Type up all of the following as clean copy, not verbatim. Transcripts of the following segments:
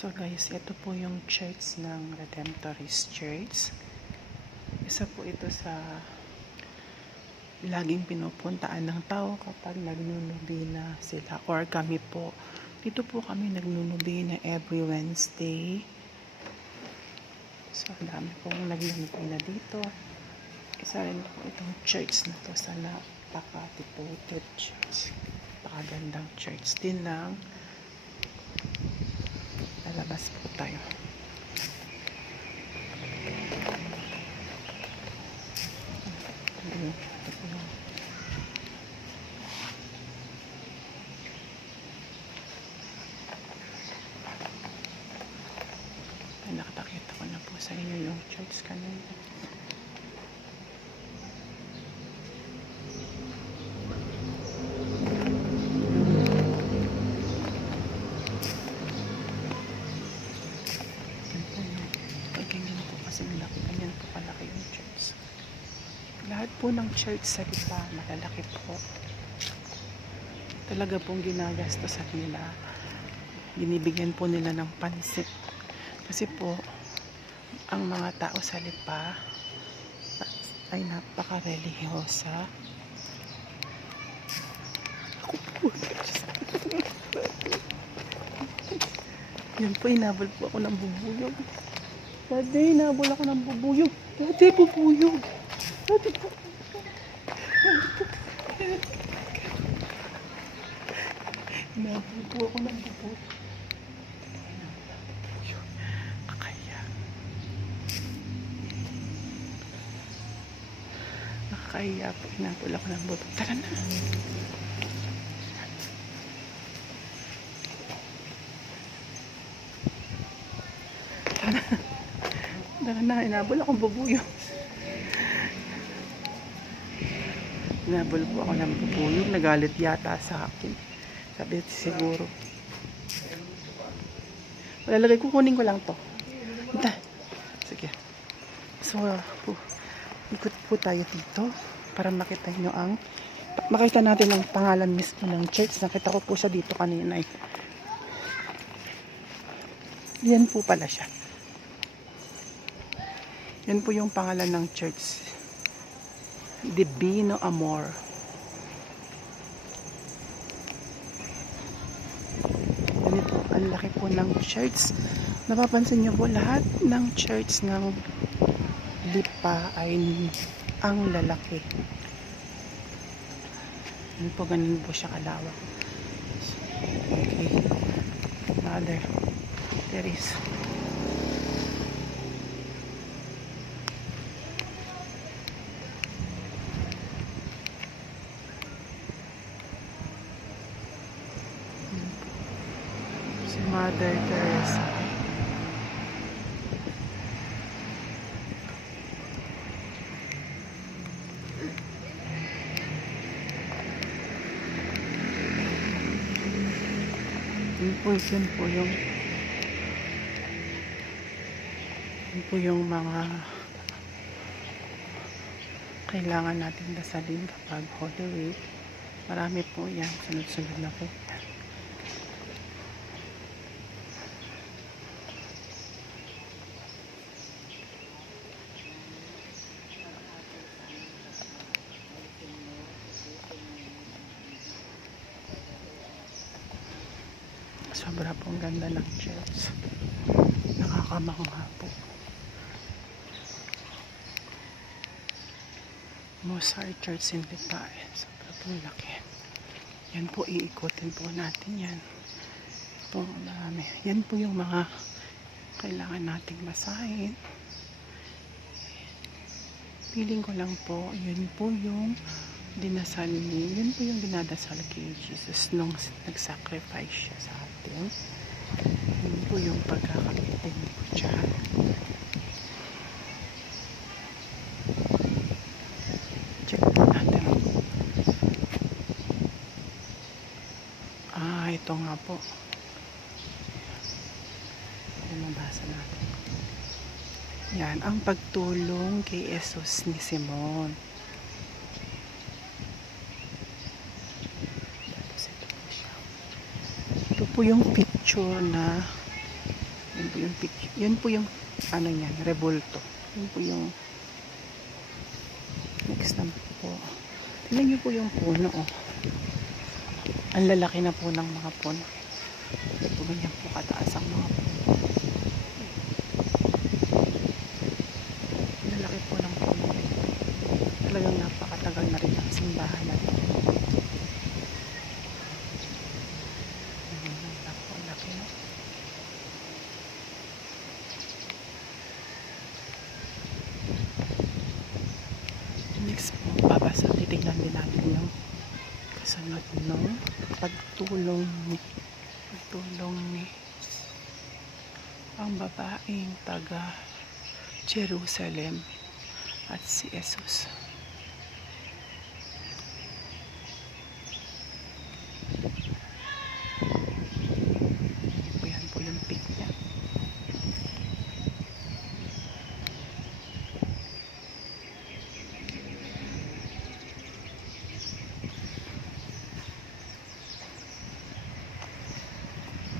So guys, ito po yung church ng Redemptorist Church. Isa po ito sa laging pinupuntaan ng tao kapag nagnunubina sila or kami po. Dito po kami nagnunubina every Wednesday. So dami pong nagnunubina dito. Isa rin po itong church na to sa napaka-devoted church. Napakagandang church din lang. Lalabas po tayo. Ay, nakapakita ko na po sa inyo yung church kanina. Ganyan po kalaki yung church. Lahat po ng church sa Lipa, malalaki po. Talaga pong ginagastosan nila. Binibigyan po nila ng pansit. Kasi po, ang mga tao sa Lipa ay napaka-religyosa. Ako po. Yan po, inabol po ako ng bubuyog. Dati, nabol ako ng bubuyog. Dati, bubuyog. Dati, bubuyog. Nabol po ako ng bubuyog. Nakakaya. Nakakaya po. Nabol ako ng bubuyog. Tara na. Tara na. Tara na, inabol akong bubuyog. Inabol po ako ng bubuyog. Nagalit yata sa akin. Sabi siguro. Malalagay ko, kunin ko lang to. Ito. Sige. So, ikot po tayo dito para makita nyo makita natin ang pangalan mismo ng church. Nakita ko po siya dito kanina. Yan po pala siya. Yan po yung pangalan ng church. Divino, Amor. Yan po, ang laki po ng church. Napapansin niyo po lahat ng church ng Lipa ay ang lalaki. Yan po, ganun po siya kalawak. Okay. Mother Teresa. Si Mother Teresa. Yun po yung mga kailangan natin dasalin kapag Holy Week. Marami po yan. Sunod-sunod na po. Sobra pong ganda ng church. Nakakamangha po. Masarap church in Lipa. Sobra pong laki. Yan po, iikotin po natin yan. Po, marami. Yan po yung mga kailangan nating basahin. Feeling ko lang po, yun po yung dinasal niya. Yun po yung dinadasal kay Jesus nung nag-sacrifice siya sa atin. Yun po yung pagkakapitin po dyan. Check po natin. Ito nga po. Mabasa natin. Yan, ang pagtulong kay Jesus ni Simon. Ito po yung picture na Yun po yung picture. Yun po yung ano yan, rebulto. Yun po yung next naman po. Tingnan nyo po yung puno, oh. Ang lalaki na po ng mga puno. Ganyan po kataas ang mga puno. Lalaki po ng puno. Talagang napakatagal na rin ang simbahan natin. Laki, no? Next po, titignan din natin yung kasunod ng pagtulong ni ang babaeng taga Jerusalem at si Jesus. Yan po yung pic niya.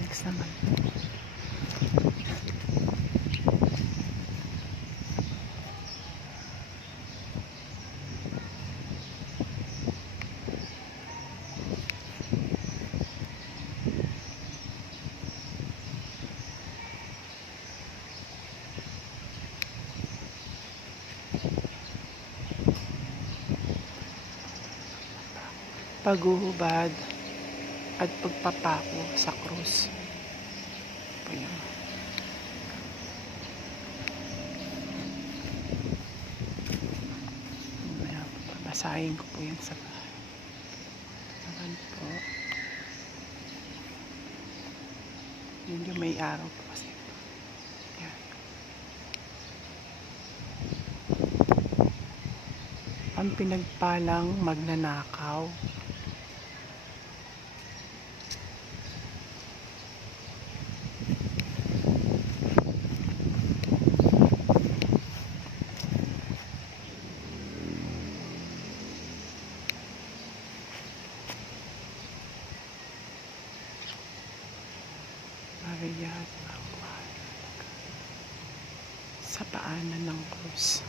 Next naman. Paghuhubad at pagpapako sa krus. Ayan. Basahin ko po yan sa bahay. Naman po. Yun yung may araw po kasi. Ayan. Ang pinagpalang magnanakaw. Maria sa paanan ng krus.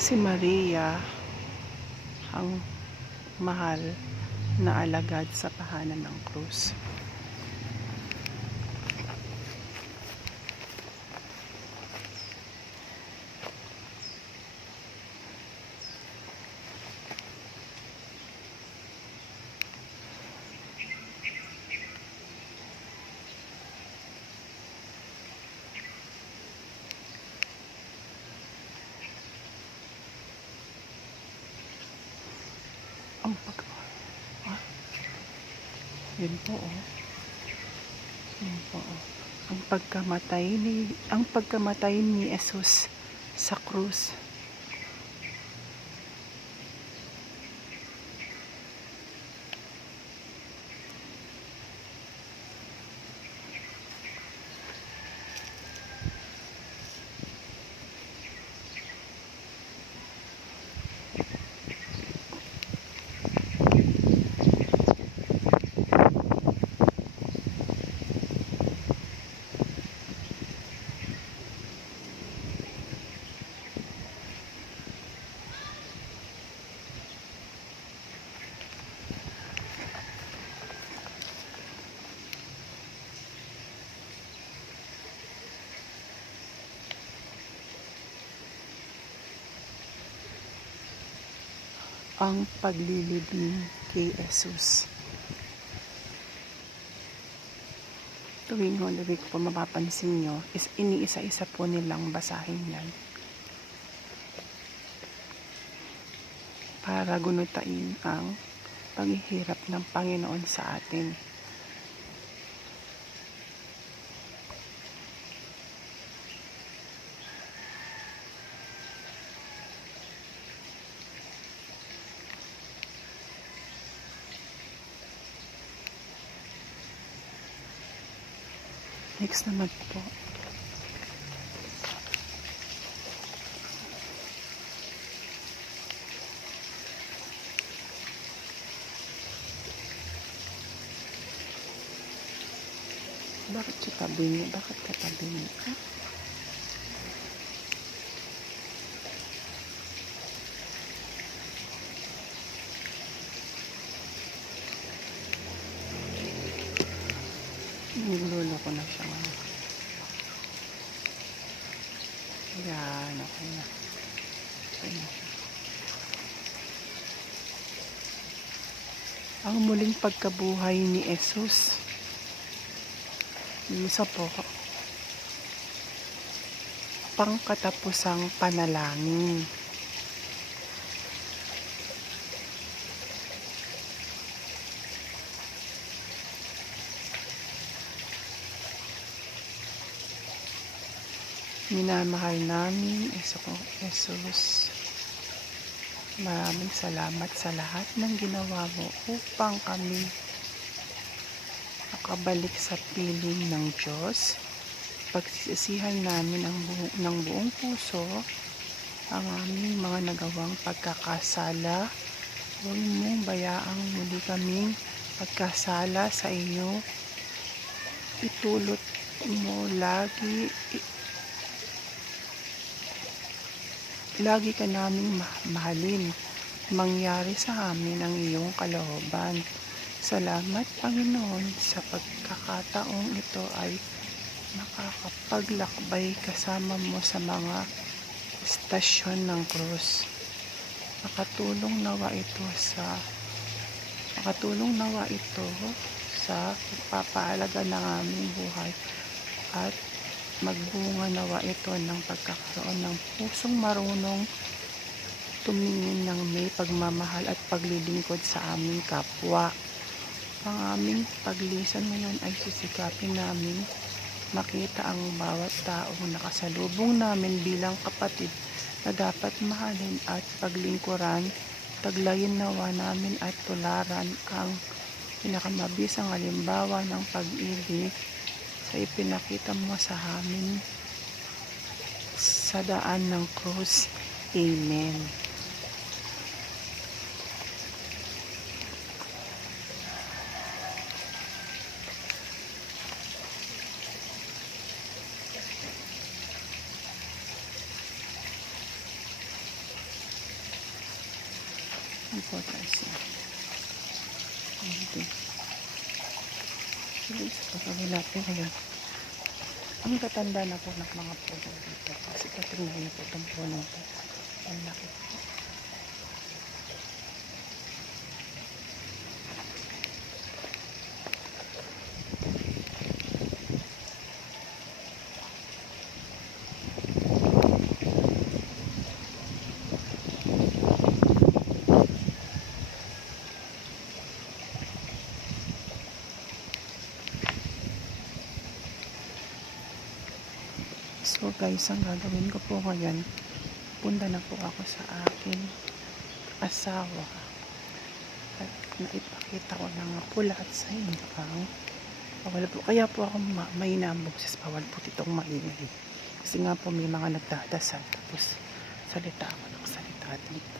Si Maria ang mahal na alagad sa paanan ng krus. Yun po, oh. Yun po, oh. Ang pagkamatay ni Jesus sa krus. Ang paglilibing kay Jesus. Tuwing Holy Week po mapapansin nyo, iniisa-isa po nilang basahin yan. Para gunutain ang paghihirap ng Panginoon sa atin. Next naman po. Bakit siya tabingi? Bakit ka tabingi ka? Niluluto ko na siya ngayon. Yan, okay na. Okay na siya. Ang muling pagkabuhay ni Jesus. Isa po, pangkatapusang panalangin. Minamahal namin, Jesus. Maraming salamat sa lahat ng ginawa mo upang kami makabalik sa piling ng Diyos. Pagsisisihan namin ng buong puso ang aming mga nagawang pagkakasala. Huwag mong bayaang muli kaming pagkasala sa iyo. Itulot mo lagi ka naming mahalin. Mangyari sa amin ang iyong kalooban. Salamat, Panginoon, sa pagkakataong ito ay makakapaglakbay kasama mo sa mga istasyon ng krus. Makatulong nawa ito sa pagpapaalaga ng aming buhay at magbunga nawa ito ng pagkakaroon ng pusong marunong tumingin ng may pagmamahal at paglilingkod sa aming kapwa. Ang aming paglisan ngayon ay sisikapin namin makita ang bawat taong nakasalubong namin bilang kapatid na dapat mahalin at paglingkuran. Taglayin nawa namin at tularan ang pinakamabisang halimbawa ng pag-ibig sa ipinakita mo sa amin sa daan ng krus. Amen. Importance. Okay. Sige, sa pagkawin natin ngayon. Ang katanda na po ng mga puno dito. Kasi patingnan niyo po itong puno po. Ang laki po. So guys, ang gagawin ko po ngayon, punta na po ako sa aking asawa at naipakita ko na nga po lahat sa inyo ang bawal po. Kaya po ako mahina ang boses, bawal po itong maingay kasi nga po may mga nagdadasal tapos salita ako ng salita dito.